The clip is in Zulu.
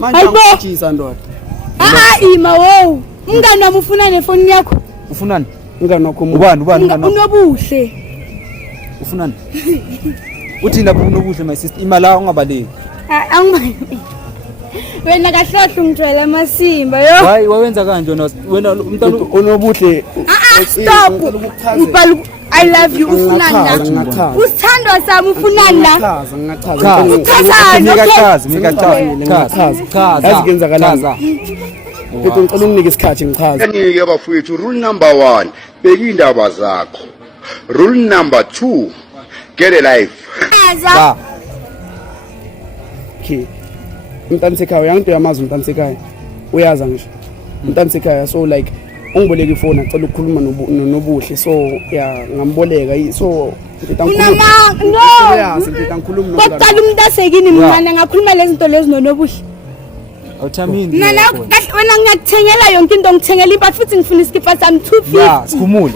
Manje ngijisa ndoda. Ima wo. Umngane wami ufuna nefoni yakho. Ufunani? Umngane wakho Ubani unobuhle. Ufunani? Uthi lapho unobuhle my sister imali la ungabaleki. Angibayi. Wena kahlohla ungijwayela amasimba yo. Hayi wawenza kanje wena umntana unobuhle. Stop. Ubhala I love you ufunani la. Usithandwa sami ufunani la. Chaza. Yazi kenzakala. Bethu ngicela unginike isikhathi ngichaze. Nike bafowethu rule number 1 beka indaba zakho. Rule number 2 get a life. Chaza. Okay. Umntana sekhaya uyanto yamazi umntana sekhaya. Uyaza ngisho. Umntana sekhaya so like ungiboleka ifoni acela ukukhuluma nobuhle so ya ngamboleka so ngikhuluma Kodwa umuntu asekini mncane ngakhuluma lezi zinto lezi nonobuhle. awuthamini Wena ngiyakuthengela yonke into ngithengela impahla futhi ngifuna iskipa sami 250. sikhumule